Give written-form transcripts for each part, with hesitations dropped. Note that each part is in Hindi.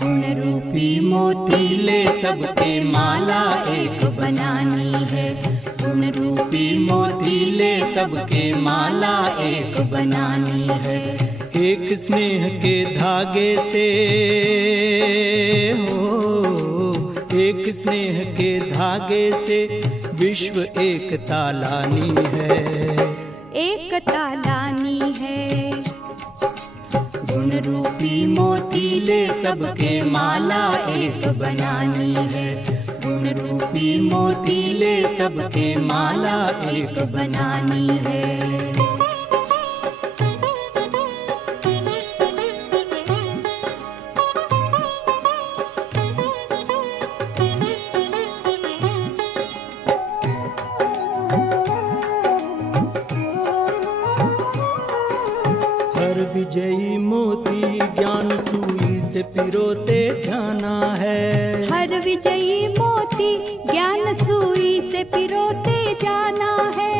गुण रूपी मोतीले सबके माला एक बनानी है। गुण रूपी मोतीले सबके माला एक बनानी है। एक स्नेह के धागे से हो, एक स्नेह के धागे से विश्व एक तालानी है। एक तालानी है। गुण रूपी मोतीले सबके माला एक बनानी है। गुण रूपी मोतीले सबके माला एक बनानी है। हर विजयी मोती ज्ञान सूई से पिरोते जाना है। हर विजयी मोती ज्ञान सूई से पिरोते जाना है।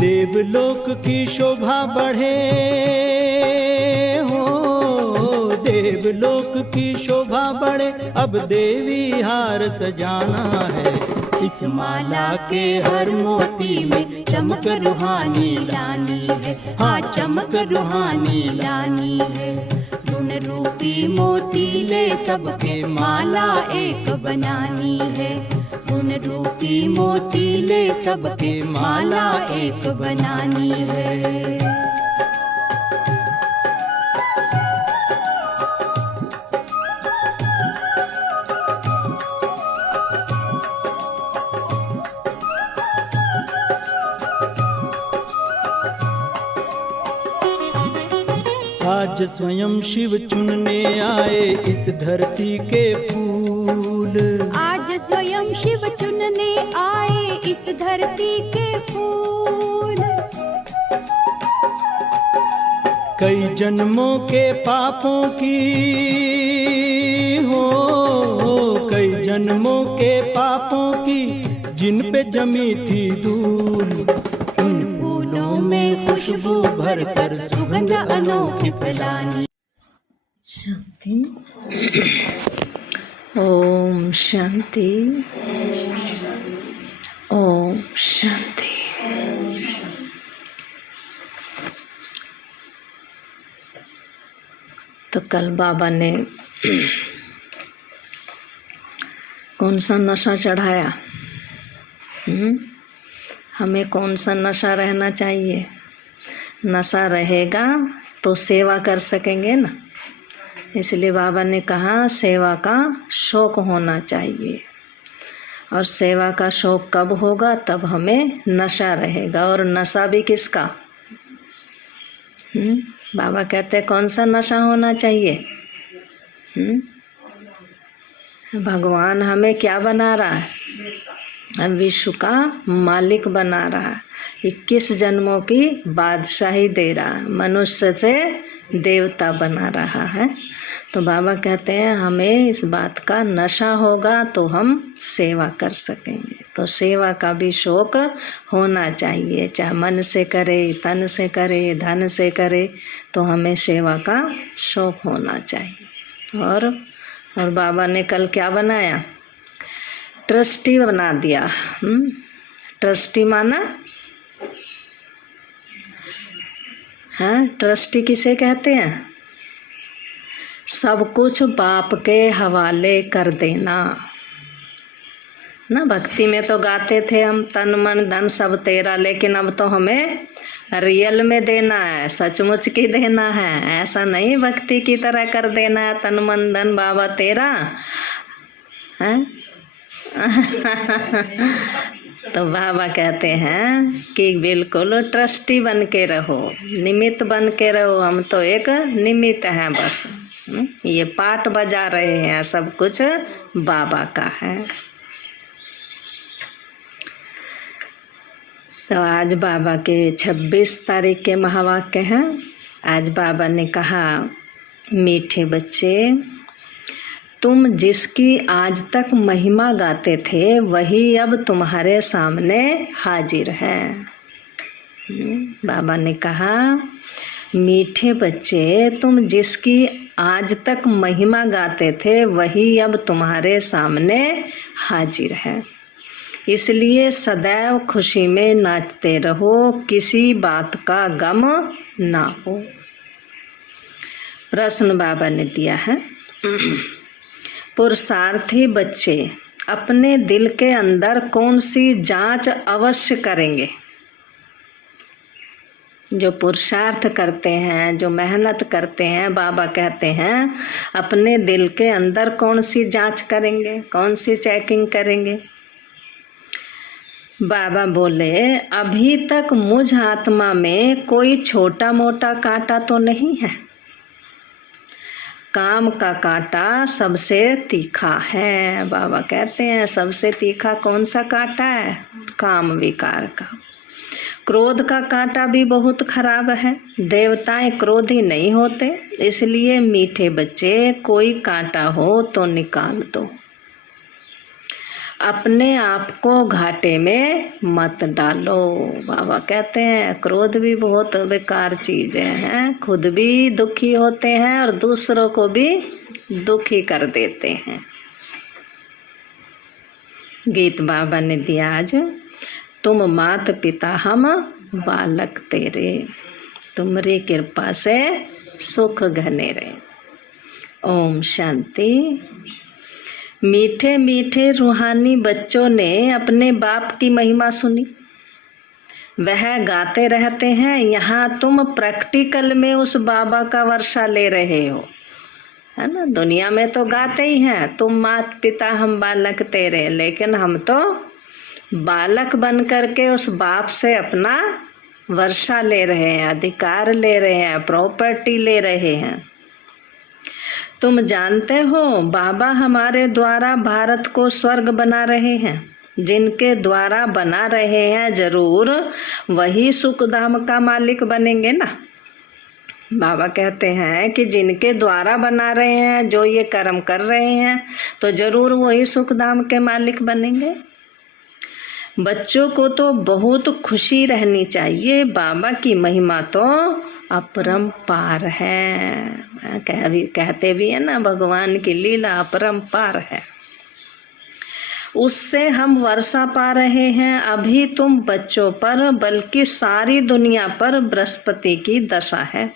देवलोक की शोभा बढ़े हो, देवलोक की शोभा बढ़े, अब देवी हार सजाना है। इस माला के हर मोती में चमक रूहानी लानी है। हाँ, चमक रूहानी लानी है। गुण रूपी मोतीले सबके माला एक बनानी है। गुण रूपी मोतीले सबके माला एक बनानी है। आज स्वयं शिव चुनने आए इस धरती के फूल। आज स्वयं शिव चुनने आए इस धरती के फूल। कई जन्मों के पापों की हो, कई जन्मों के पापों की जिन पे जमी थी धूल। में खुशबू भरकर सुगंध अनोखी फैलानी। शांति। ओम शांति। ओम शांति। तो कल बाबा ने कौन सा नशा चढ़ाया? हमें कौन सा नशा रहना चाहिए? नशा रहेगा तो सेवा कर सकेंगे ना। इसलिए बाबा ने कहा सेवा का शौक होना चाहिए। और सेवा का शौक कब होगा? तब हमें नशा रहेगा। और नशा भी किसका? बाबा कहते हैं कौन सा नशा होना चाहिए? भगवान हमें क्या बना रहा है? विश्व का मालिक बना रहा है। 21 जन्मों की बादशाही दे रहा है। मनुष्य से देवता बना रहा है। तो बाबा कहते हैं हमें इस बात का नशा होगा तो हम सेवा कर सकेंगे। तो सेवा का भी शौक होना चाहिए, चाहे मन से करे, तन से करे, धन से करे, तो हमें सेवा का शौक होना चाहिए। और बाबा ने कल क्या बनाया? ट्रस्टी बना दिया। ट्रस्टी माना है? ट्रस्टी किसे कहते हैं? सब कुछ बाप के हवाले कर देना ना। भक्ति में तो गाते थे हम तन मन धन सब तेरा, लेकिन अब तो हमें रियल में देना है, सचमुच की देना है। ऐसा नहीं भक्ति की तरह कर देना है तन मन धन बाबा तेरा है। तो बाबा कहते हैं कि बिल्कुल ट्रस्टी बन के रहो, निमित्त बन के रहो। हम तो एक निमित्त हैं बस। ये पाठ बजा रहे हैं, सब कुछ बाबा का है। तो आज बाबा के 26 तारीख के महावाक्य हैं। आज बाबा ने कहा, मीठे बच्चे, तुम जिसकी आज तक महिमा गाते थे वही अब तुम्हारे सामने हाजिर है। बाबा ने कहा मीठे बच्चे, तुम जिसकी आज तक महिमा गाते थे वही अब तुम्हारे सामने हाजिर है। इसलिए सदैव खुशी में नाचते रहो, किसी बात का गम ना हो। प्रश्न बाबा ने दिया है, पुरुषार्थी बच्चे अपने दिल के अंदर कौन सी जांच अवश्य करेंगे? जो पुरुषार्थ करते हैं, जो मेहनत करते हैं, बाबा कहते हैं अपने दिल के अंदर कौन सी जांच करेंगे, कौन सी चेकिंग करेंगे? बाबा बोले, अभी तक मुझ आत्मा में कोई छोटा मोटा कांटा तो नहीं है। काम का कांटा सबसे तीखा है। बाबा कहते हैं सबसे तीखा कौन सा कांटा है? काम विकार का। क्रोध का कांटा भी बहुत खराब है। देवताएं क्रोधी नहीं होते, इसलिए मीठे बच्चे कोई कांटा हो तो निकाल दो। अपने आप को घाटे में मत डालो। बाबा कहते हैं क्रोध भी बहुत बेकार चीज है, खुद भी दुखी होते हैं और दूसरों को भी दुखी कर देते हैं। गीत बाबा ने दिया आज, तुम मात पिता हम बालक तेरे, तुम्हारी कृपा से सुख घने रहे। ओम शांति। मीठे मीठे रूहानी बच्चों ने अपने बाप की महिमा सुनी, वह गाते रहते हैं। यहाँ तुम प्रैक्टिकल में उस बाबा का वर्षा ले रहे हो, है ना। दुनिया में तो गाते ही हैं, तुम मात पिता हम बालक तेरे, लेकिन हम तो बालक बन करके उस बाप से अपना वर्षा ले रहे हैं, अधिकार ले रहे हैं, प्रॉपर्टी ले रहे हैं। तुम जानते हो बाबा हमारे द्वारा भारत को स्वर्ग बना रहे हैं। जिनके द्वारा बना रहे हैं जरूर वही सुखधाम का मालिक बनेंगे ना। बाबा कहते हैं कि जिनके द्वारा बना रहे हैं, जो ये कर्म कर रहे हैं, तो जरूर वही सुखधाम के मालिक बनेंगे। बच्चों को तो बहुत खुशी रहनी चाहिए। बाबा की महिमा तो अपरंपार है। कहते भी है ना, भगवान की लीला अपरंपार है, उससे हम वर्षा पा रहे हैं। अभी तुम बच्चों पर बल्कि सारी दुनिया पर बृहस्पति की दशा है।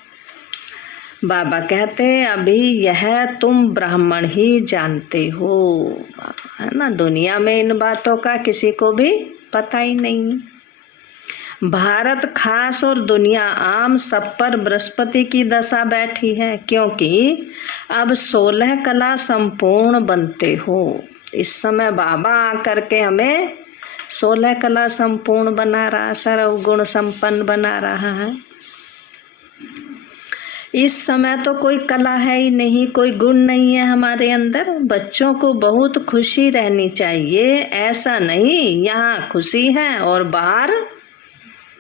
बाबा कहते अभी यह तुम ब्राह्मण ही जानते हो, है ना। दुनिया में इन बातों का किसी को भी पता ही नहीं। भारत खास और दुनिया आम सब पर बृहस्पति की दशा बैठी है, क्योंकि अब 16 कला संपूर्ण बनते हो। इस समय बाबा आकर के हमें 16 कला संपूर्ण बना रहा, सर्वगुण संपन्न बना रहा है। इस समय तो कोई कला है ही नहीं, कोई गुण नहीं है हमारे अंदर। बच्चों को बहुत खुशी रहनी चाहिए। ऐसा नहीं यहाँ खुशी है और बाहर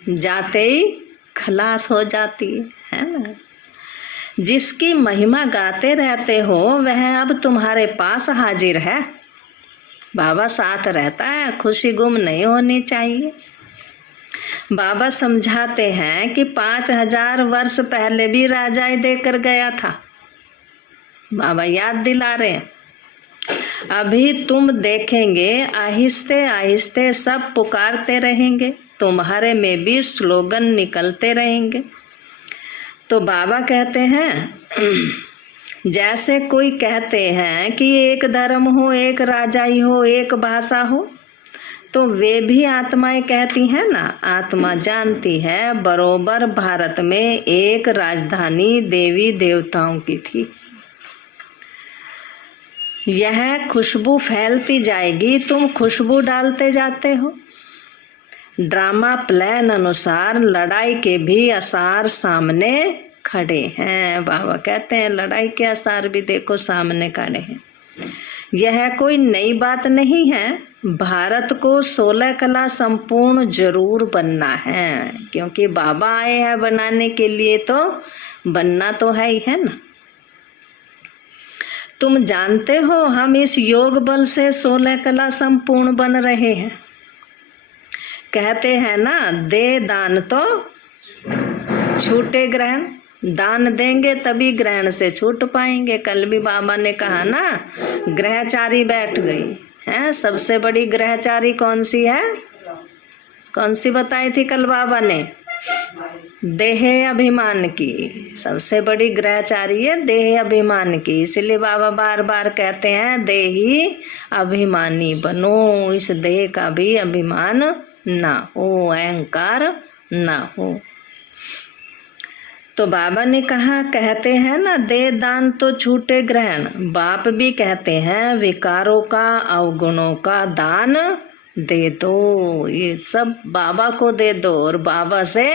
जाते ही खलास हो जाती है ना। जिसकी महिमा गाते रहते हो वह अब तुम्हारे पास हाजिर है। बाबा साथ रहता है, खुशी गुम नहीं होनी चाहिए। बाबा समझाते हैं कि 5000 वर्ष पहले भी राजा ही देकर गया था। बाबा याद दिला रहे हैं। अभी तुम देखेंगे आहिस्ते आहिस्ते सब पुकारते रहेंगे, तुम्हारे में भी स्लोगन निकलते रहेंगे। तो बाबा कहते हैं जैसे कोई कहते हैं कि एक धर्म हो, एक राजा ही हो, एक भाषा हो, तो वे भी आत्माएं कहती हैं ना। आत्मा जानती है बरोबर भारत में एक राजधानी देवी देवताओं की थी। यह खुशबू फैलती जाएगी, तुम खुशबू डालते जाते हो। ड्रामा प्लान अनुसार लड़ाई के भी आसार सामने खड़े हैं। बाबा कहते हैं लड़ाई के आसार भी देखो सामने खड़े हैं। यह कोई नई बात नहीं है। भारत को 16 कला संपूर्ण जरूर बनना है, क्योंकि बाबा आए हैं बनाने के लिए, तो बनना तो है ही है ना। तुम जानते हो हम इस योग बल से 16 कला संपूर्ण बन रहे हैं। कहते हैं ना, दे दान तो छूटे ग्रहण। दान देंगे तभी ग्रहण से छूट पाएंगे। कल भी बाबा ने कहा ना, ग्रहचारी बैठ गई है। सबसे बड़ी ग्रहचारी कौन सी है? कौन सी बताई थी कल बाबा ने? देह अभिमान की। सबसे बड़ी ग्रहचारी है देह अभिमान की। इसलिए बाबा बार बार कहते हैं देही अभिमानी बनो। इस देह का भी अभिमान ना हो, अहंकार ना हो। तो बाबा ने कहा, कहते हैं ना, दे दान तो छूटे ग्रहण। बाप भी कहते हैं विकारों का, अवगुणों का दान दे दो। ये सब बाबा को दे दो और बाबा से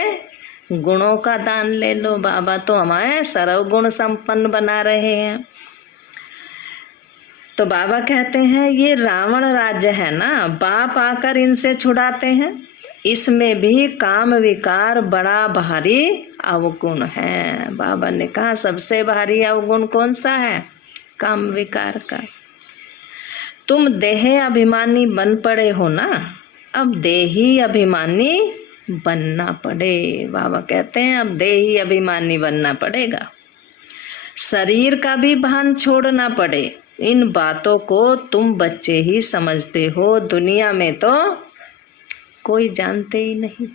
गुणों का दान ले लो। बाबा तो हमारे सर्वगुण संपन्न बना रहे हैं। तो बाबा कहते हैं ये रावण राज्य है ना, बाप आकर इनसे छुड़ाते हैं। इसमें भी काम विकार बड़ा भारी अवगुण है। बाबा ने कहा सबसे भारी अवगुण कौन सा है? काम विकार का। तुम देह अभिमानी बन पड़े हो ना, अब देही अभिमानी बनना पड़े। बाबा कहते हैं अब देही अभिमानी बनना पड़ेगा। शरीर का भी भान छोड़ना पड़े। इन बातों को तुम बच्चे ही समझते हो, दुनिया में तो कोई जानते ही नहीं।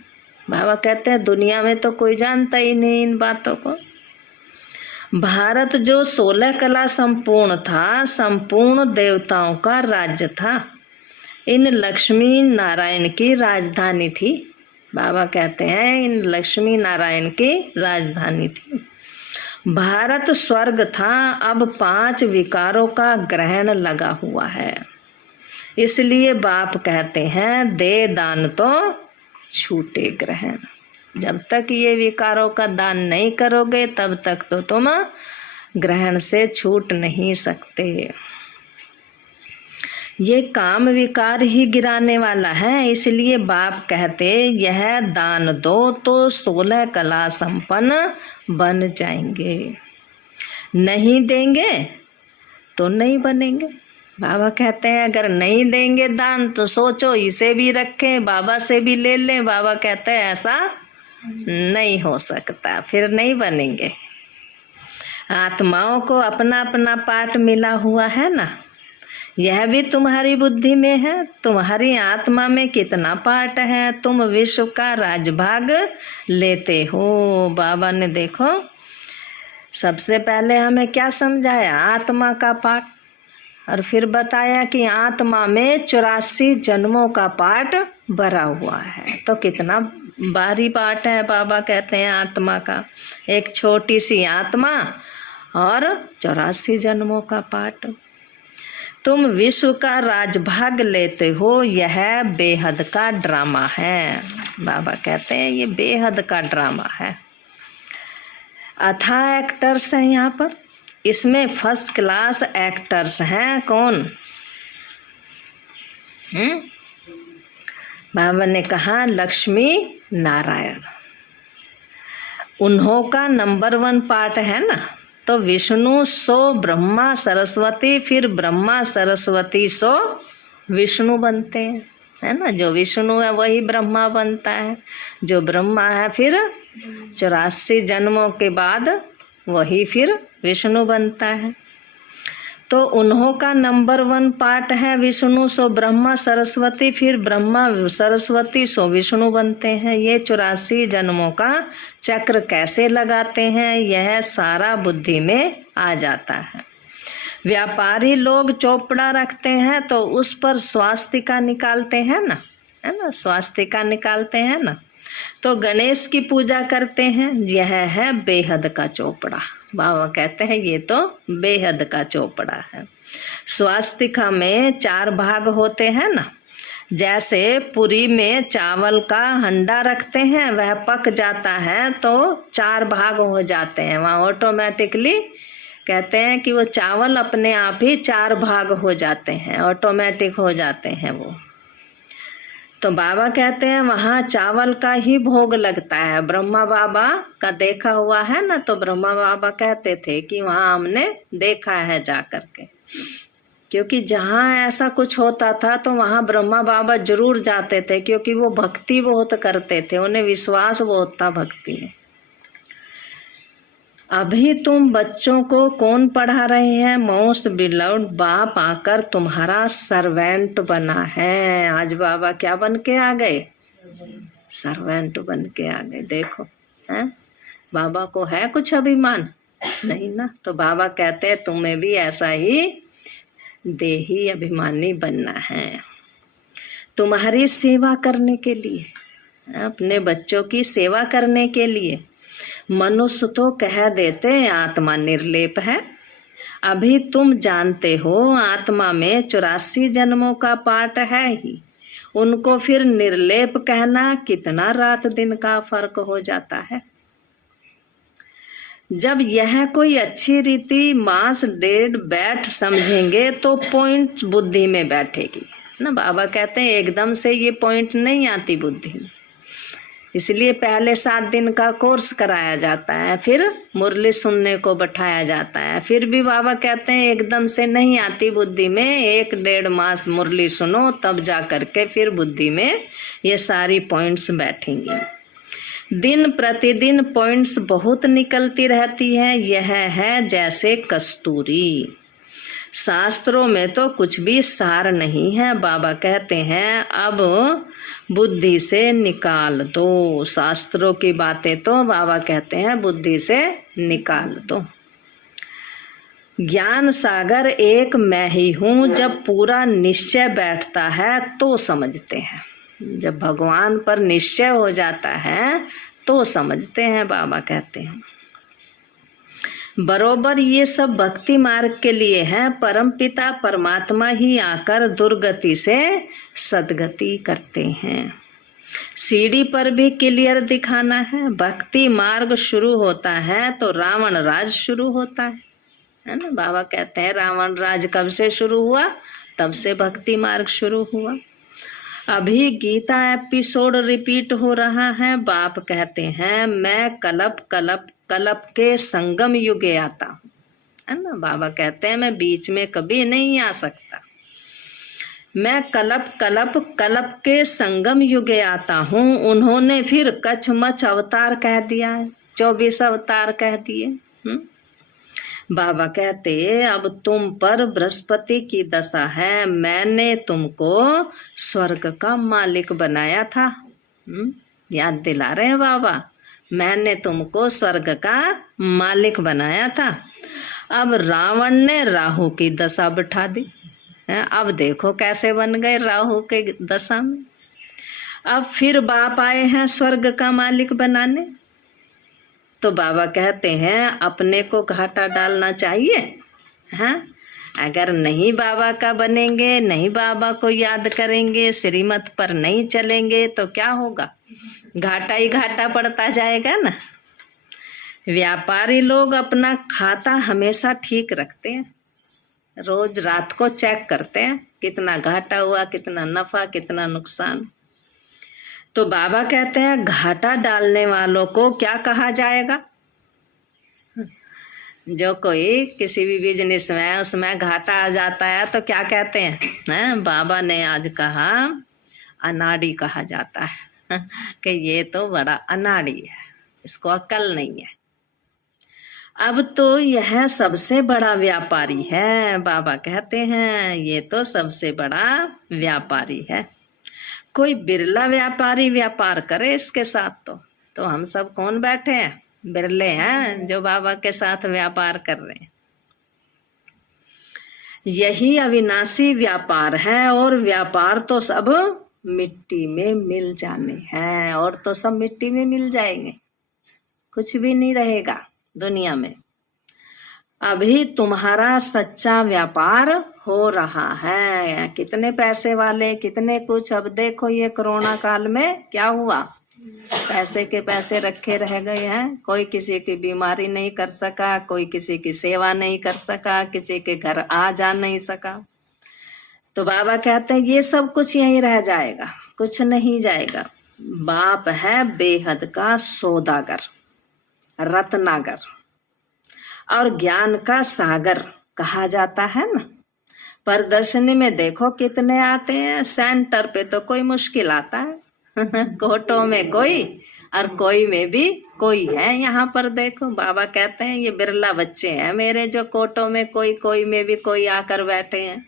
बाबा कहते हैं दुनिया में तो कोई जानता ही नहीं इन बातों को। भारत जो 16 कला संपूर्ण था, संपूर्ण देवताओं का राज्य था। इन लक्ष्मी नारायण की राजधानी थी। बाबा कहते हैं इन लक्ष्मी नारायण की राजधानी थी। भारत स्वर्ग था, अब 5 विकारों का ग्रहण लगा हुआ है। इसलिए बाप कहते हैं दे दान तो छूटे ग्रहण। जब तक ये विकारों का दान नहीं करोगे तब तक तो तुम ग्रहण से छूट नहीं सकते। ये काम विकार ही गिराने वाला है। इसलिए बाप कहते यह दान दो तो 16 कला संपन्न बन जाएंगे। नहीं देंगे तो नहीं बनेंगे। बाबा कहते हैं अगर नहीं देंगे दान तो सोचो इसे भी रखें, बाबा से भी ले लें। बाबा कहते हैं ऐसा नहीं हो सकता, फिर नहीं बनेंगे। आत्माओं को अपना अपना पाठ मिला हुआ है ना, यह भी तुम्हारी बुद्धि में है। तुम्हारी आत्मा में कितना पाठ है, तुम विश्व का राजभाग लेते हो। बाबा ने देखो सबसे पहले हमें क्या समझाया? आत्मा का पाठ, और फिर बताया कि आत्मा में 84 जन्मों का पाठ भरा हुआ है। तो कितना भारी पाठ है। बाबा कहते हैं आत्मा का, एक छोटी सी आत्मा और 84 जन्मों का पाठ। तुम विश्व का राजभाग लेते हो, यह बेहद का ड्रामा है। बाबा कहते हैं ये बेहद का ड्रामा है। अथाह एक्टर्स हैं यहाँ पर, इसमें फर्स्ट क्लास एक्टर्स हैं। कौन? बाबा ने कहा लक्ष्मी नारायण, उन्हों का नंबर 1 पार्ट है ना। तो विष्णु सो ब्रह्मा सरस्वती, फिर ब्रह्मा सरस्वती सो विष्णु बनते हैं, है ना। जो विष्णु है वही ब्रह्मा बनता है, जो ब्रह्मा है फिर 84 जन्मों के बाद वही फिर विष्णु बनता है। तो उन्हों का नंबर 1 पार्ट है विष्णु सो ब्रह्मा सरस्वती, फिर ब्रह्मा सरस्वती सो विष्णु बनते हैं। ये 84 जन्मों का चक्र कैसे लगाते हैं, यह सारा बुद्धि में आ जाता है। व्यापारी लोग चोपड़ा रखते हैं तो उस पर स्वास्तिका निकालते हैं ना, है ना, स्वास्तिका निकालते हैं ना। तो गणेश की पूजा करते हैं, यह है बेहद का चोपड़ा। बाबा कहते हैं ये तो बेहद का चोपड़ा है। स्वास्तिका में 4 भाग होते हैं ना। जैसे पूरी में चावल का हंडा रखते हैं, वह पक जाता है तो 4 भाग हो जाते हैं। वहाँ ऑटोमेटिकली कहते हैं कि वो चावल अपने आप ही 4 भाग हो जाते हैं, ऑटोमेटिक हो जाते हैं वो। तो बाबा कहते हैं वहाँ चावल का ही भोग लगता है। ब्रह्मा बाबा का देखा हुआ है ना, तो ब्रह्मा बाबा कहते थे कि वहाँ हमने देखा है जा करके, क्योंकि जहाँ ऐसा कुछ होता था तो वहाँ ब्रह्मा बाबा जरूर जाते थे, क्योंकि वो भक्ति बहुत करते थे, उन्हें विश्वास बहुत था भक्ति में। अभी तुम बच्चों को कौन पढ़ा रहे हैं? मोस्ट बिलव्ड बाप आकर तुम्हारा सर्वेंट बना है। आज बाबा क्या बन के आ गए? सर्वेंट बन के आ गए। देखो हैं, बाबा को है कुछ अभिमान? नहीं ना। तो बाबा कहते हैं तुम्हें भी ऐसा ही देही अभिमानी बनना है, तुम्हारी सेवा करने के लिए, अपने बच्चों की सेवा करने के लिए। मनुष्य तो कह देते आत्मा निर्लेप है। अभी तुम जानते हो आत्मा में 84 जन्मों का पाठ है ही, उनको फिर निर्लेप कहना कितना रात दिन का फर्क हो जाता है। जब यह कोई अच्छी रीति मास डेढ़ बैठ समझेंगे तो पॉइंट बुद्धि में बैठेगी ना। बाबा कहते हैं एकदम से ये पॉइंट नहीं आती बुद्धि में, इसलिए पहले 7 दिन का कोर्स कराया जाता है, फिर मुरली सुनने को बैठाया जाता है। फिर भी बाबा कहते हैं एकदम से नहीं आती बुद्धि में, 1-1.5 मास मुरली सुनो तब जा करके फिर बुद्धि में ये सारी पॉइंट्स बैठेंगी। दिन प्रतिदिन पॉइंट्स बहुत निकलती रहती है। यह है जैसे कस्तूरी। शास्त्रों में तो कुछ भी सार नहीं है। बाबा कहते हैं अब बुद्धि से निकाल दो। शास्त्रों की बातें तो बाबा कहते हैं बुद्धि से निकाल दो। ज्ञान सागर एक मैं ही हूँ जब पूरा निश्चय बैठता है तो समझते हैं। जब भगवान पर निश्चय हो जाता है तो समझते हैं। बाबा कहते हैं बरोबर ये सब भक्ति मार्ग के लिए है। परमपिता परमात्मा ही आकर दुर्गति से सद्गति करते हैं। सीढ़ी पर भी क्लियर दिखाना है। भक्ति मार्ग शुरू होता है तो रावण राज शुरू होता है ना। बाबा कहते हैं रावण राज कब से शुरू हुआ? तब से भक्ति मार्ग शुरू हुआ। अभी गीता एपिसोड रिपीट हो रहा है। बाप कहते हैं मैं कलप कलप कलप के संगम युगे आता हूँ, है ना। बाबा कहते हैं मैं बीच में कभी नहीं आ सकता। मैं कलप कलप कलप के संगम युगे आता हूँ। उन्होंने फिर कछ मच अवतार कह दिया है, 24 अवतार कह दिए। बाबा कहते अब तुम पर बृहस्पति की दशा है। मैंने तुमको स्वर्ग का मालिक बनाया था। याद दिला रहे हैं बाबा, मैंने तुमको स्वर्ग का मालिक बनाया था। अब रावण ने राहु की दशा बिठा दी। अब देखो कैसे बन गए राहु के दशा में। अब फिर बाप आए हैं स्वर्ग का मालिक बनाने। तो बाबा कहते हैं अपने को घाटा डालना चाहिए। हाँ, अगर नहीं बाबा का बनेंगे, नहीं बाबा को याद करेंगे, श्रीमत पर नहीं चलेंगे तो क्या होगा? घाटा ही घाटा पड़ता जाएगा ना। व्यापारी लोग अपना खाता हमेशा ठीक रखते हैं, रोज रात को चेक करते हैं कितना घाटा हुआ, कितना नफा, कितना नुकसान। तो बाबा कहते हैं घाटा डालने वालों को क्या कहा जाएगा? जो कोई किसी भी बिजनेस में उसमें घाटा आ जाता है तो क्या कहते हैं? बाबा ने आज कहा अनाड़ी कहा जाता है कि ये तो बड़ा अनाड़ी है, इसको अक्ल नहीं है। अब तो यह सबसे बड़ा व्यापारी है। बाबा कहते हैं ये तो सबसे बड़ा व्यापारी है। कोई बिरला व्यापारी व्यापार करे इसके साथ। तो हम सब कौन बैठे हैं? बिरले हैं जो बाबा के साथ व्यापार कर रहे हैं। यही अविनाशी व्यापार है। और व्यापार तो सब मिट्टी में मिल जाने हैं। और तो सब मिट्टी में मिल जाएंगे, कुछ भी नहीं रहेगा दुनिया में। अभी तुम्हारा सच्चा व्यापार हो रहा है। कितने पैसे वाले, कितने कुछ। अब देखो ये कोरोना काल में क्या हुआ, पैसे के पैसे रखे रह गए हैं। कोई किसी की बीमारी नहीं कर सका, कोई किसी की सेवा नहीं कर सका, किसी के घर आ जा नहीं सका। तो बाबा कहते हैं ये सब कुछ यहीं रह जाएगा, कुछ नहीं जाएगा। बाप है बेहद का सौदागर, रत्नागर और ज्ञान का सागर कहा जाता है ना। प्रदर्शनी में देखो कितने आते हैं। सेंटर पे तो कोई मुश्किल आता है कोटों में कोई और कोई में भी कोई है। यहाँ पर देखो बाबा कहते हैं ये बिरला बच्चे हैं मेरे जो कोटों में कोई में भी कोई आकर बैठे हैं।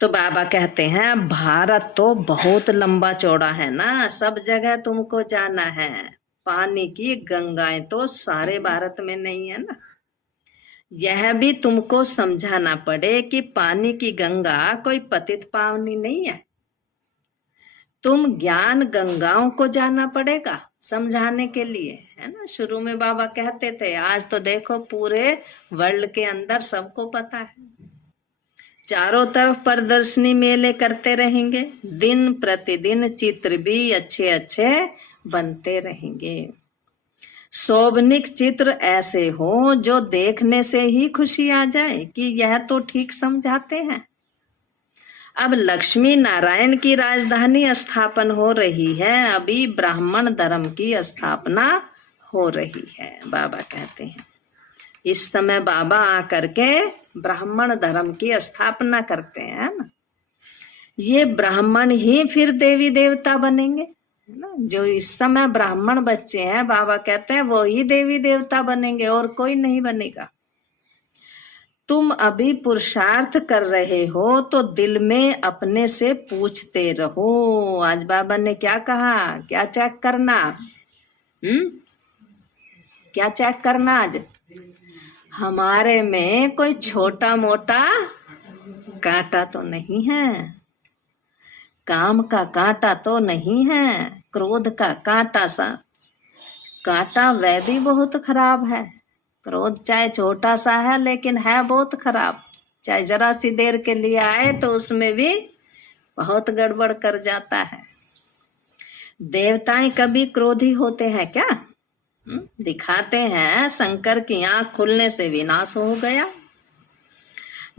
तो बाबा कहते हैं भारत तो बहुत लंबा चौड़ा है ना, सब जगह तुमको जाना है। पानी की गंगाएं तो सारे भारत में नहीं है ना। यह भी तुमको समझाना पड़े कि पानी की गंगा कोई पतित पावनी नहीं है। तुम ज्ञान गंगाओं को जाना पड़ेगा समझाने के लिए, है ना। शुरू में बाबा कहते थे, आज तो देखो पूरे वर्ल्ड के अंदर सबको पता है। चारों तरफ प्रदर्शनी मेले करते रहेंगे, दिन प्रतिदिन चित्र भी अच्छे अच्छे बनते रहेंगे। शोभनिक चित्र ऐसे हो जो देखने से ही खुशी आ जाए कि यह तो ठीक समझाते हैं। अब लक्ष्मी नारायण की राजधानी स्थापन हो रही है, अभी ब्राह्मण धर्म की स्थापना हो रही है। बाबा कहते हैं इस समय बाबा आकर के ब्राह्मण धर्म की स्थापना करते हैं ना। ये ब्राह्मण ही फिर देवी देवता बनेंगे ना। जो इस समय ब्राह्मण बच्चे हैं बाबा कहते हैं वो ही देवी देवता बनेंगे और कोई नहीं बनेगा। तुम अभी पुरुषार्थ कर रहे हो तो दिल में अपने से पूछते रहो। आज बाबा ने क्या कहा, क्या चेक करना, क्या चेक करना आज? हमारे में कोई छोटा मोटा कांटा तो नहीं है, काम का कांटा तो नहीं है, क्रोध का कांटा सा कांटा वह भी बहुत खराब है। क्रोध चाहे छोटा सा है लेकिन है बहुत खराब, चाहे जरा सी देर के लिए आए तो उसमें भी बहुत गड़बड़ कर जाता है। देवताएं कभी क्रोधी होते हैं क्या? दिखाते हैं शंकर की आंख खुलने से विनाश हो गया,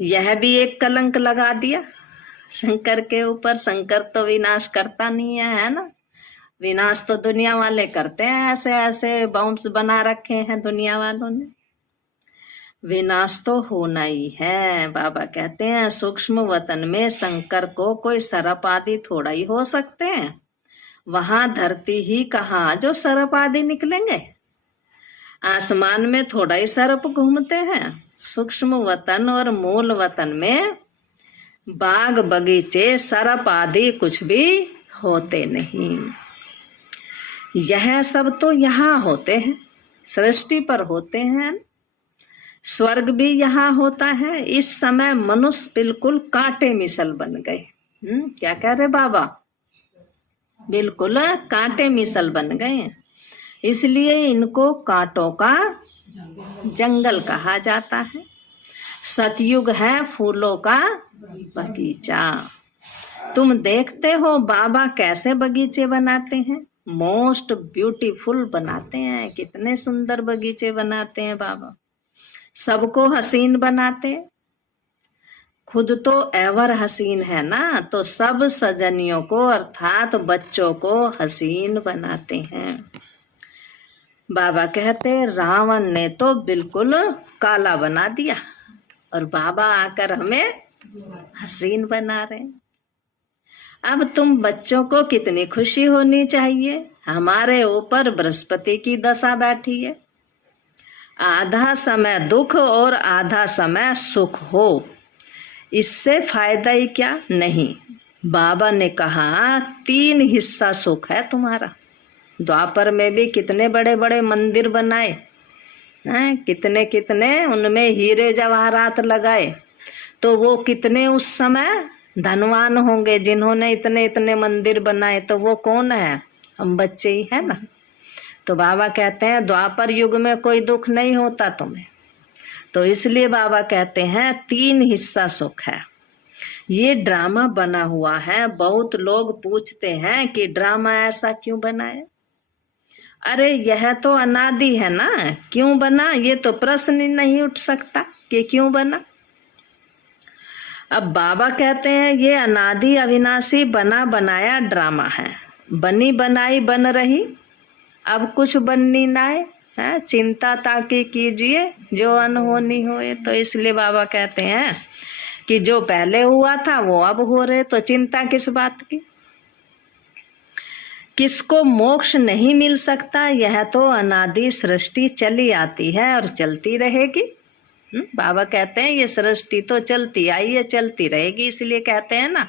यह भी एक कलंक लगा दिया शंकर के ऊपर। शंकर तो विनाश करता नहीं है ना, विनाश तो दुनिया वाले करते हैं, ऐसे ऐसे बॉम्ब्स बना रखे हैं दुनिया वालों ने। विनाश तो होना ही है। बाबा कहते हैं सूक्ष्म वतन में शंकर को कोई सर्प आदि थोड़ा ही हो सकते हैं, वहां धरती ही कहाँ जो सर्प आदि निकलेंगे। आसमान में थोड़ा ही सर्प घूमते हैं। सूक्ष्म वतन और मूल वतन में बाग बगीचे सर्प आदि कुछ भी होते नहीं। यह सब तो यहाँ होते हैं, सृष्टि पर होते हैं। स्वर्ग भी यहाँ होता है। इस समय मनुष्य बिल्कुल कांटे मिसल बन गए। क्या कह रहे बाबा? बिल्कुल कांटे मिसल बन गए, इसलिए इनको कांटों का जंगल कहा जाता है। सतयुग है फूलों का बगीचा। तुम देखते हो बाबा कैसे बगीचे बनाते हैं, मोस्ट ब्यूटीफुल बनाते हैं। कितने सुंदर बगीचे बनाते हैं बाबा, सबको हसीन बनाते। खुद तो एवर हसीन है ना, तो सब सजनियों को अर्थात बच्चों को हसीन बनाते हैं। बाबा कहते रावण ने तो बिल्कुल काला बना दिया और बाबा आकर हमें हसीन बना रहे। अब तुम बच्चों को कितनी खुशी होनी चाहिए, हमारे ऊपर बृहस्पति की दशा बैठी है। आधा समय दुख और आधा समय सुख हो, इससे फायदा ही क्या नहीं। बाबा ने कहा 3 हिस्सा सुख है तुम्हारा। द्वापर में भी कितने बड़े बड़े मंदिर बनाए हैं, कितने कितने उनमें हीरे जवाहरात लगाए, तो वो कितने उस समय धनवान होंगे जिन्होंने इतने इतने मंदिर बनाए। तो वो कौन है? हम बच्चे ही है ना। तो बाबा कहते हैं द्वापर युग में कोई दुख नहीं होता तुम्हें, तो इसलिए बाबा कहते हैं 3 हिस्सा सुख है। ये ड्रामा बना हुआ है। बहुत लोग पूछते हैं कि ड्रामा ऐसा क्यों बना है। अरे यह तो अनादि है ना, क्यों बना ये तो प्रश्न ही नहीं उठ सकता कि क्यों बना। अब बाबा कहते हैं ये अनादि अविनाशी बना बनाया ड्रामा है। बनी बनाई बन रही, अब कुछ बननी ना है। चिंता ताकि कीजिए जो अनहोनी होए। तो इसलिए बाबा कहते हैं कि जो पहले हुआ था वो अब हो रहे, तो चिंता किस बात की। किसको मोक्ष नहीं मिल सकता, यह तो अनादि सृष्टि चली आती है और चलती रहेगी। बाबा कहते हैं ये सृष्टि तो चलती आई है, चलती रहेगी। इसलिए कहते हैं ना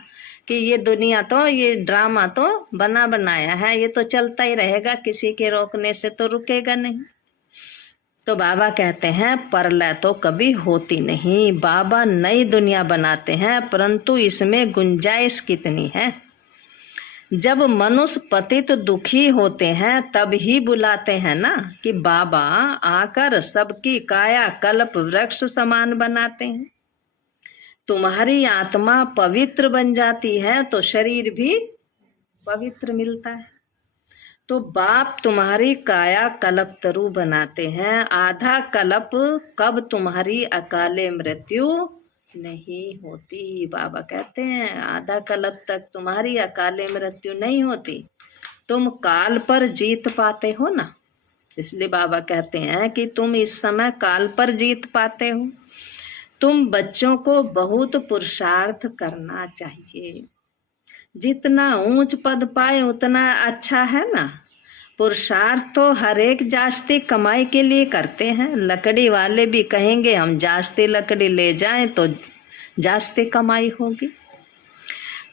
कि ये दुनिया तो, ये ड्रामा तो बना बनाया है, ये तो चलता ही रहेगा, किसी के रोकने से तो रुकेगा नहीं। तो बाबा कहते हैं प्रलय तो कभी होती नहीं, बाबा नई दुनिया बनाते हैं, परंतु इसमें गुंजाइश कितनी है। जब मनुष्य पतित दुखी होते हैं तब ही बुलाते हैं ना कि बाबा आकर सबकी काया कल्प वृक्ष समान बनाते हैं। तुम्हारी आत्मा पवित्र बन जाती है तो शरीर भी पवित्र मिलता है। तो बाप तुम्हारी काया कल्प तरु बनाते हैं। आधा कल्प कब तुम्हारी अकाले मृत्यु नहीं होती। बाबा कहते हैं आधा कल्प तक तुम्हारी अकाले मृत्यु नहीं होती, तुम काल पर जीत पाते हो ना। इसलिए बाबा कहते हैं कि तुम इस समय काल पर जीत पाते हो। तुम बच्चों को बहुत पुरुषार्थ करना चाहिए, जितना ऊंच पद पाए उतना अच्छा है ना। पुरुषार्थ तो हर एक जास्ती कमाई के लिए करते हैं। लकड़ी वाले भी कहेंगे हम जास्ती लकड़ी ले जाएं तो जास्ती कमाई होगी।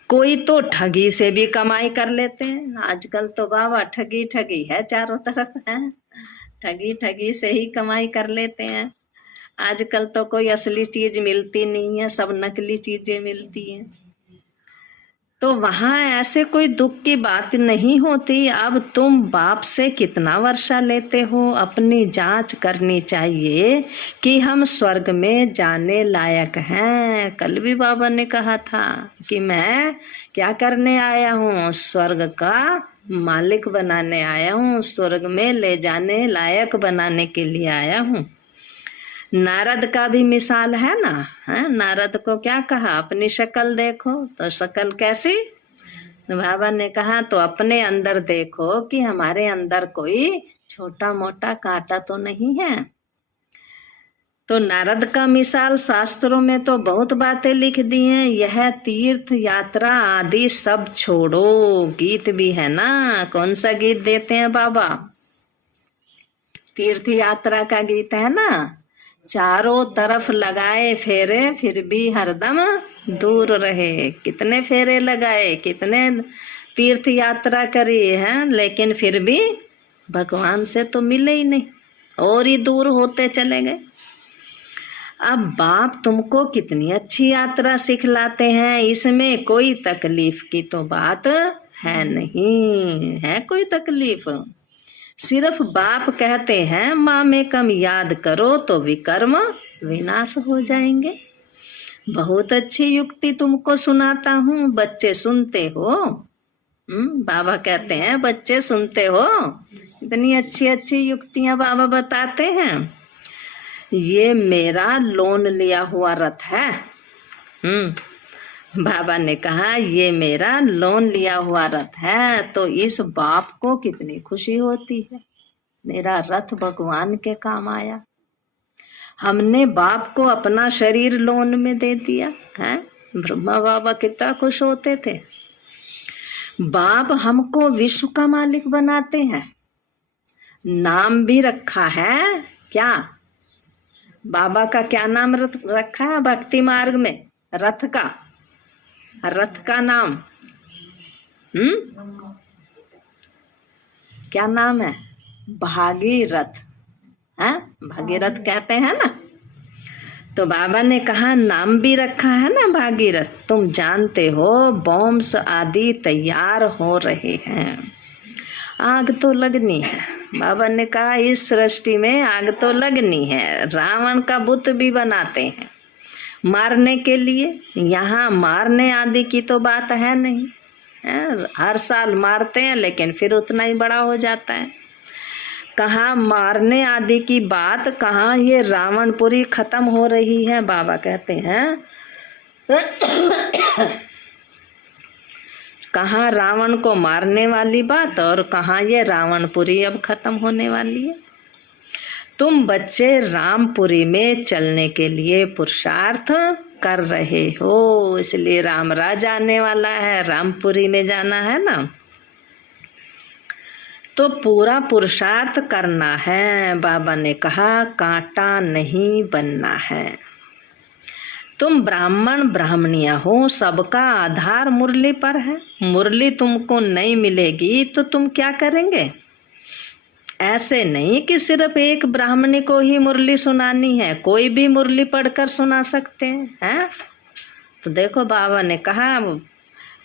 कोई तो ठगी से भी कमाई कर लेते हैं। आजकल तो बाबा ठगी ठगी है, चारों तरफ है, ठगी ठगी से ही कमाई कर लेते हैं। आजकल तो कोई असली चीज मिलती नहीं है, सब नकली चीजें मिलती हैं। तो वहां ऐसे कोई दुख की बात नहीं होती। अब तुम बाप से कितना वर्षा लेते हो, अपनी जांच करनी चाहिए कि हम स्वर्ग में जाने लायक हैं। कल भी बाबा ने कहा था कि मैं क्या करने आया हूँ, स्वर्ग का मालिक बनाने आया हूँ, स्वर्ग में ले जाने लायक बनाने के लिए आया हूँ। नारद का भी मिसाल है ना, है? नारद को क्या कहा, अपनी शक्ल देखो। तो शक्ल कैसी, बाबा ने कहा तो अपने अंदर देखो कि हमारे अंदर कोई छोटा मोटा कांटा तो नहीं है। तो नारद का मिसाल शास्त्रों में तो बहुत बातें लिख दी हैं। यह तीर्थ यात्रा आदि सब छोड़ो। गीत भी है ना, कौन सा गीत देते हैं बाबा, तीर्थ यात्रा का गीत है ना। चारों तरफ लगाए फेरे फिर भी हरदम दूर रहे। कितने फेरे लगाए, कितने तीर्थ यात्रा करी है, लेकिन फिर भी भगवान से तो मिले ही नहीं, और ही दूर होते चले गए। अब बाप तुमको कितनी अच्छी यात्रा सिखलाते हैं, इसमें कोई तकलीफ की तो बात है नहीं, है कोई तकलीफ। सिर्फ बाप कहते हैं माँ में कम याद करो तो विकर्म विनाश हो जाएंगे। बहुत अच्छी युक्ति तुमको सुनाता हूँ, बच्चे सुनते हो। बाबा कहते हैं बच्चे सुनते हो, इतनी अच्छी अच्छी युक्तियां बाबा बताते हैं। ये मेरा लोन लिया हुआ रथ है। बाबा ने कहा ये मेरा लोन लिया हुआ रथ है। तो इस बाप को कितनी खुशी होती है, मेरा रथ भगवान के काम आया। हमने बाप को अपना शरीर लोन में दे दिया है। ब्रह्मा बाबा कितना खुश होते थे। बाप हमको विश्व का मालिक बनाते हैं। नाम भी रखा है क्या, बाबा का क्या नाम रखा है भक्ति मार्ग में, रथ का, रथ का नाम क्या नाम है, भागीरथ है, भागीरथ कहते हैं ना। तो बाबा ने कहा नाम भी रखा है ना भागीरथ। तुम जानते हो बॉम्ब्स आदि तैयार हो रहे हैं, आग तो लगनी है। बाबा ने कहा इस सृष्टि में आग तो लगनी है। रावण का बुत भी बनाते हैं मारने के लिए, यहाँ मारने आदि की तो बात है नहीं है। हर साल मारते हैं लेकिन फिर उतना ही बड़ा हो जाता है। कहाँ मारने आदि की बात, कहाँ ये रावणपुरी खत्म हो रही है। बाबा कहते हैं कहाँ रावण को मारने वाली बात और कहाँ ये रावणपुरी अब खत्म होने वाली है। तुम बच्चे रामपुरी में चलने के लिए पुरुषार्थ कर रहे हो, इसलिए राम राज आने वाला है, रामपुरी में जाना है ना। तो पूरा पुरुषार्थ करना है। बाबा ने कहा कांटा नहीं बनना है। तुम ब्राह्मण ब्राह्मणिया हो, सबका आधार मुरली पर है। मुरली तुमको नहीं मिलेगी तो तुम क्या करेंगे? ऐसे नहीं कि सिर्फ एक ब्राह्मणी को ही मुरली सुनानी है, कोई भी मुरली पढ़कर सुना सकते हैं। तो देखो बाबा ने कहा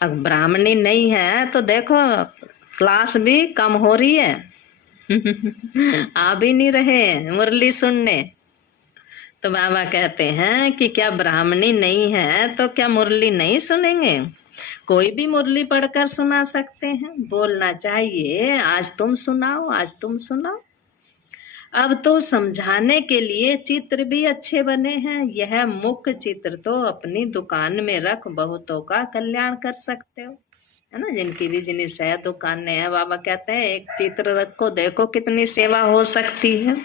अब ब्राह्मणी नहीं है तो देखो क्लास भी कम हो रही है आ भी नहीं रहे मुरली सुनने। तो बाबा कहते हैं कि क्या ब्राह्मणी नहीं है तो क्या मुरली नहीं सुनेंगे? कोई भी मुरली पढ़कर सुना सकते हैं। बोलना चाहिए आज तुम सुनाओ, आज तुम सुनाओ। अब तो समझाने के लिए चित्र भी अच्छे बने हैं। यह मुख्य चित्र तो अपनी दुकान में रख बहुतों का कल्याण कर सकते हो, है ना। जिनकी बिजनेस है, दुकानें हैं, बाबा कहते हैं एक चित्र रखो, देखो कितनी सेवा हो सकती है।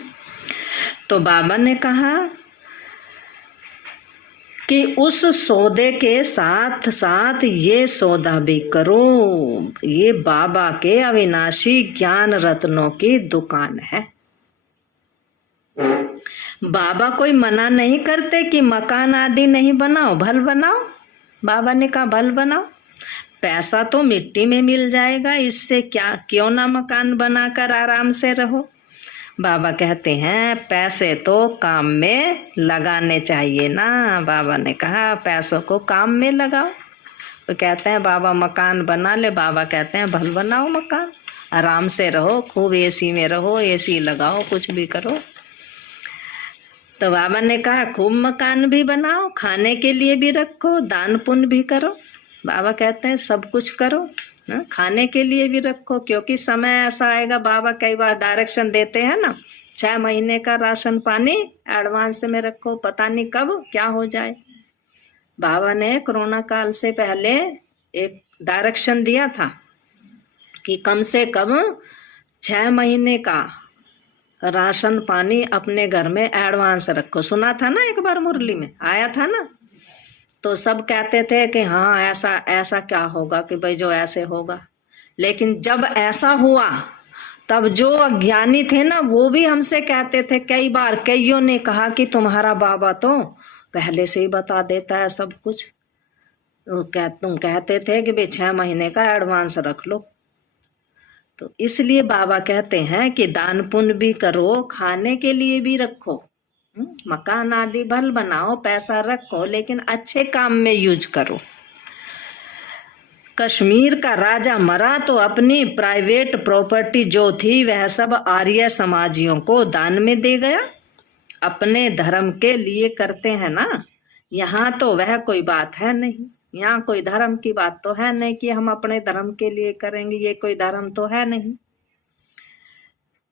तो बाबा ने कहा कि उस सौदे के साथ साथ ये सौदा भी करो। ये बाबा के अविनाशी ज्ञान रत्नों की दुकान है। बाबा कोई मना नहीं करते कि मकान आदि नहीं बनाओ, भल बनाओ। बाबा ने कहा भल बनाओ, पैसा तो मिट्टी में मिल जाएगा, इससे क्या, क्यों ना मकान बनाकर आराम से रहो। बाबा कहते हैं पैसे तो काम में लगाने चाहिए ना। बाबा ने कहा पैसों को काम में लगाओ। तो कहते हैं बाबा मकान बना ले, बाबा कहते हैं भल बनाओ मकान, आराम से रहो, खूब एसी में रहो, एसी लगाओ, कुछ भी करो। तो बाबा ने कहा खूब मकान भी बनाओ, खाने के लिए भी रखो, दान पुण्य भी करो। बाबा कहते हैं सब कुछ करो, खाने के लिए भी रखो, क्योंकि समय ऐसा आएगा, बाबा कई बार डायरेक्शन देते हैं ना, 6 महीने का राशन पानी एडवांस में रखो, पता नहीं कब क्या हो जाए। बाबा ने कोरोना काल से पहले एक डायरेक्शन दिया था कि कम से कम 6 महीने का राशन पानी अपने घर में एडवांस रखो। सुना था ना, एक बार मुरली में आया था ना। तो सब कहते थे कि हाँ ऐसा ऐसा क्या होगा कि भाई जो ऐसे होगा। लेकिन जब ऐसा हुआ तब जो अज्ञानी थे ना वो भी हमसे कहते थे, कई बार कईयों ने कहा कि तुम्हारा बाबा तो पहले से ही बता देता है सब कुछ। तो तुम कहते थे कि भाई 6 महीने का एडवांस रख लो। तो इसलिए बाबा कहते हैं कि दान पुण्य भी करो, खाने के लिए भी रखो, मकान आदि भल बनाओ, पैसा रखो, लेकिन अच्छे काम में यूज करो। कश्मीर का राजा मरा तो अपनी प्राइवेट प्रॉपर्टी जो थी वह सब आर्य समाजियों को दान में दे गया। अपने धर्म के लिए करते हैं ना, यहाँ तो वह कोई बात है नहीं। यहाँ कोई धर्म की बात तो है नहीं कि हम अपने धर्म के लिए करेंगे, ये कोई धर्म तो है नहीं।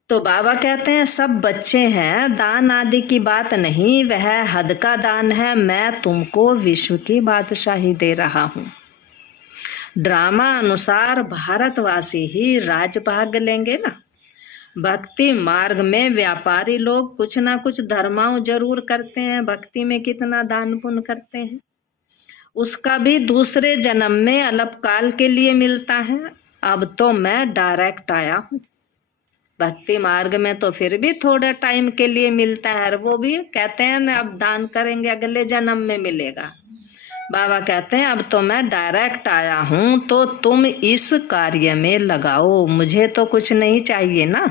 तो बाबा कहते हैं सब बच्चे हैं, दान आदि की बात नहीं, वह हद का दान है। मैं तुमको विश्व की बादशाही दे रहा हूँ। ड्रामा अनुसार भारतवासी ही राजभाग लेंगे ना। भक्ति मार्ग में व्यापारी लोग कुछ ना कुछ धर्माओं जरूर करते हैं, भक्ति में कितना दान पुण्य करते हैं, उसका भी दूसरे जन्म में अल्पकाल के लिए मिलता है। अब तो मैं डायरेक्ट आया हूँ। भक्ति मार्ग में तो फिर भी थोड़ा टाइम के लिए मिलता है, वो भी कहते हैं ना अब दान करेंगे अगले जन्म में मिलेगा। बाबा कहते हैं अब तो मैं डायरेक्ट आया हूँ, तो तुम इस कार्य में लगाओ। मुझे तो कुछ नहीं चाहिए ना,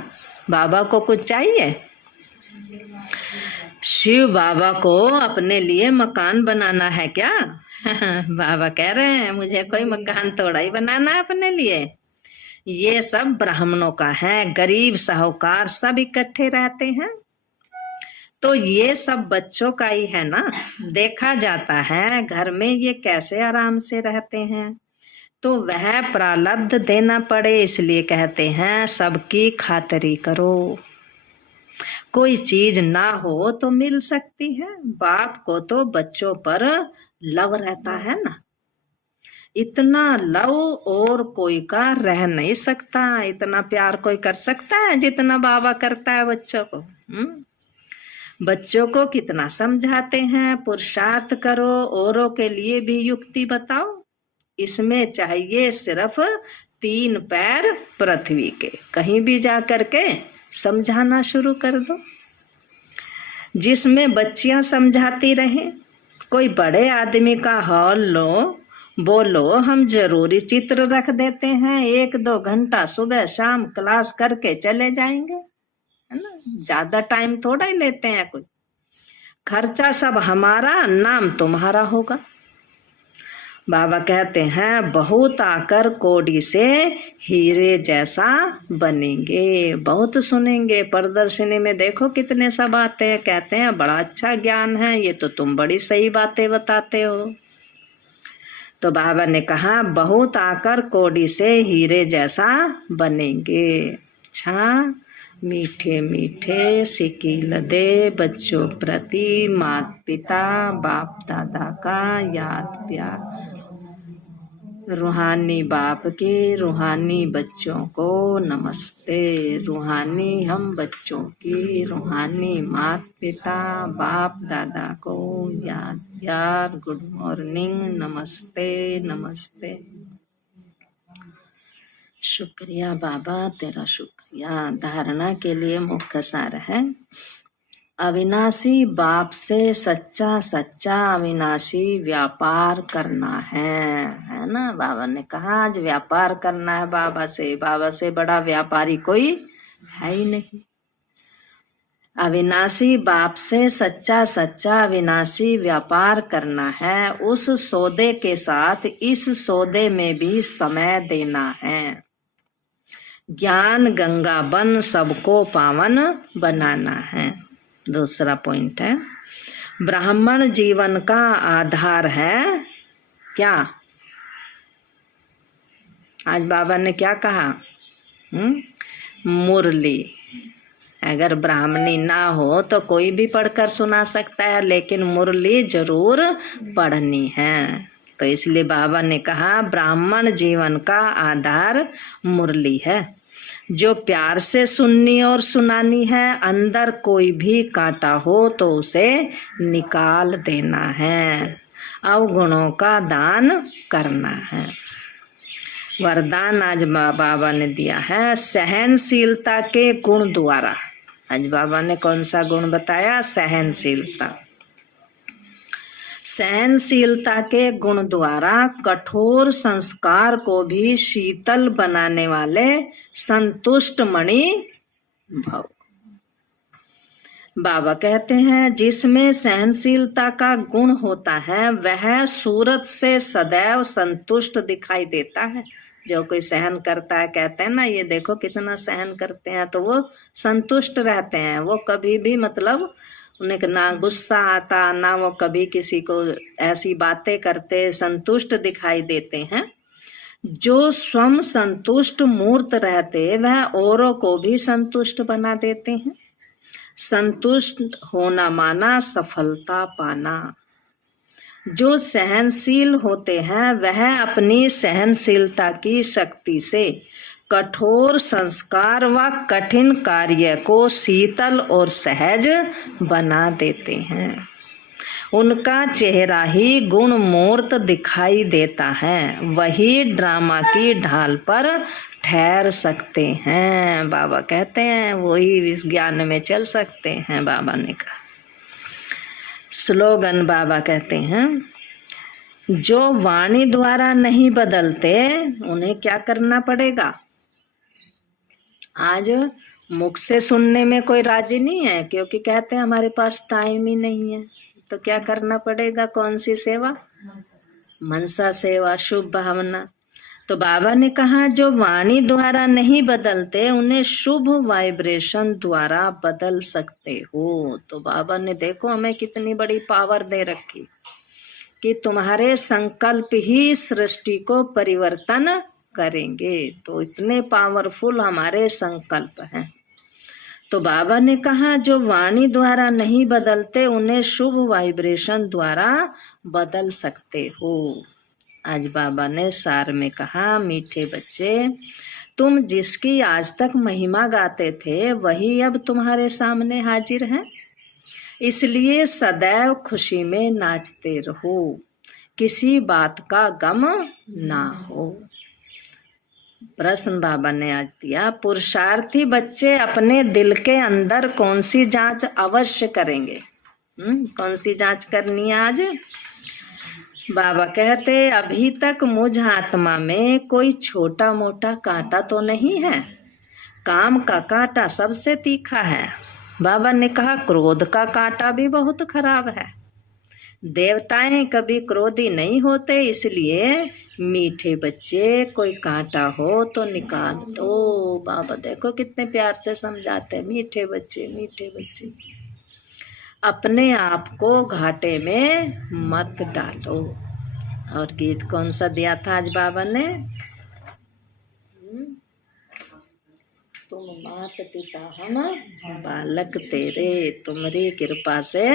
बाबा को कुछ चाहिए। शिव बाबा को अपने लिए मकान बनाना है क्या? बाबा कह रहे हैं मुझे कोई मकान थोड़ा ही बनाना है अपने लिए। ये सब ब्राह्मणों का है, गरीब साहूकार सब इकट्ठे रहते हैं, तो ये सब बच्चों का ही है ना। देखा जाता है घर में ये कैसे आराम से रहते हैं, तो वह प्रारब्ध देना पड़े, इसलिए कहते हैं सबकी खातिरी करो। कोई चीज ना हो तो मिल सकती है। बाप को तो बच्चों पर लव रहता है ना, इतना लव और कोई का रह नहीं सकता। इतना प्यार कोई कर सकता है जितना बाबा करता है बच्चों को। बच्चों को कितना समझाते हैं, पुरुषार्थ करो, औरों के लिए भी युक्ति बताओ। इसमें चाहिए सिर्फ 3 पैर पृथ्वी के। कहीं भी जा करके समझाना शुरू कर दो, जिसमें बच्चियां समझाती रहें। कोई बड़े आदमी का हॉल लो, बोलो, हम जरूरी चित्र रख देते हैं, 1-2 घंटा सुबह शाम क्लास करके चले जाएंगे, है ना। ज्यादा टाइम थोड़ा ही लेते हैं, कोई खर्चा सब हमारा, नाम तुम्हारा होगा। बाबा कहते हैं बहुत आकर कोड़ी से हीरे जैसा बनेंगे। बहुत सुनेंगे, प्रदर्शनी में देखो कितने सब आते हैं, कहते हैं बड़ा अच्छा ज्ञान है, ये तो तुम बड़ी सही बातें बताते हो। तो बाबा ने कहा बहुत आकर कोड़ी से हीरे जैसा बनेंगे। अच्छा, मीठे मीठे सिकील दे बच्चों प्रति माता पिता बाप दादा का याद प्यार। रूहानी बाप के रूहानी बच्चों को नमस्ते। रूहानी हम बच्चों की रूहानी माता पिता बाप दादा को याद प्यार। गुड मॉर्निंग, नमस्ते नमस्ते। शुक्रिया बाबा, तेरा शुक्रिया। धारणा के लिए मुख्य सार है, अविनाशी बाप से सच्चा सच्चा अविनाशी व्यापार करना है ना। बाबा ने कहा आज व्यापार करना है बाबा से बड़ा व्यापारी कोई है ही नहीं। अविनाशी बाप से सच्चा सच्चा अविनाशी व्यापार करना है। उस सौदे के साथ इस सौदे में भी समय देना है। ज्ञान गंगा बन सबको पावन बनाना है। दूसरा पॉइंट है, ब्राह्मण जीवन का आधार है क्या। आज बाबा ने क्या कहा, मुरली। अगर ब्राह्मणी ना हो तो कोई भी पढ़कर सुना सकता है, लेकिन मुरली जरूर पढ़नी है। तो इसलिए बाबा ने कहा ब्राह्मण जीवन का आधार मुरली है, जो प्यार से सुननी और सुनानी है। अंदर कोई भी कांटा हो तो उसे निकाल देना है। अवगुणों का दान करना है। वरदान आज बाबा ने दिया है सहनशीलता के गुण द्वारा। आज बाबा ने कौन सा गुण बताया, सहनशीलता। सहनशीलता के गुण द्वारा कठोर संस्कार को भी शीतल बनाने वाले संतुष्ट मणि भव। बाबा कहते हैं जिसमें सहनशीलता का गुण होता है वह सूरत से सदैव संतुष्ट दिखाई देता है। जो कोई सहन करता है, कहते हैं ना ये देखो कितना सहन करते हैं, तो वो संतुष्ट रहते हैं। वो कभी भी मतलब उन्हें ना गुस्सा आता, ना वो कभी किसी को ऐसी बातें करते, संतुष्ट दिखाई देते हैं। जो स्वयं संतुष्ट मूर्त रहते वह औरों को भी संतुष्ट बना देते हैं। संतुष्ट होना माना सफलता पाना। जो सहनशील होते हैं वह अपनी सहनशीलता की शक्ति से कठोर संस्कार व कठिन कार्य को शीतल और सहज बना देते हैं। उनका चेहरा ही गुण मूर्त दिखाई देता है। वही ड्रामा की ढाल पर ठहर सकते हैं। बाबा कहते हैं वही इस ज्ञान में चल सकते हैं। बाबा ने कहा स्लोगन, बाबा कहते हैं जो वाणी द्वारा नहीं बदलते उन्हें क्या करना पड़ेगा। आज मुख से सुनने में कोई राजी नहीं है, क्योंकि कहते हैं हमारे पास टाइम ही नहीं है। तो क्या करना पड़ेगा, कौन सी सेवा, मनसा सेवा, शुभ भावना। तो बाबा ने कहा जो वाणी द्वारा नहीं बदलते उन्हें शुभ वाइब्रेशन द्वारा बदल सकते हो। तो बाबा ने देखो हमें कितनी बड़ी पावर दे रखी कि तुम्हारे संकल्प ही सृष्टि को परिवर्तन करेंगे। तो इतने पावरफुल हमारे संकल्प हैं। तो बाबा ने कहा जो वाणी द्वारा नहीं बदलते उन्हें शुभ वाइब्रेशन द्वारा बदल सकते हो। आज बाबा ने सार में कहा मीठे बच्चे, तुम जिसकी आज तक महिमा गाते थे वही अब तुम्हारे सामने हाजिर है। इसलिए सदैव खुशी में नाचते रहो, किसी बात का गम ना हो। प्रश्न बाबा ने आज दिया, पुरुषार्थी बच्चे अपने दिल के अंदर कौन सी जांच अवश्य करेंगे? कौन सी जांच करनी है आज? बाबा कहते, अभी तक मुझ आत्मा में कोई छोटा मोटा कांटा तो नहीं है, काम का कांटा सबसे तीखा है। बाबा ने कहा क्रोध का कांटा भी बहुत खराब है। देवताएं कभी क्रोधी नहीं होते, इसलिए मीठे बच्चे कोई कांटा हो तो निकाल दो। बाबा देखो कितने प्यार से समझाते हैं, मीठे बच्चे मीठे बच्चे, अपने आप को घाटे में मत डालो। और गीत कौन सा दिया था आज बाबा ने? तुम मात पिता हम बालक तेरे, तुम्हारी कृपा से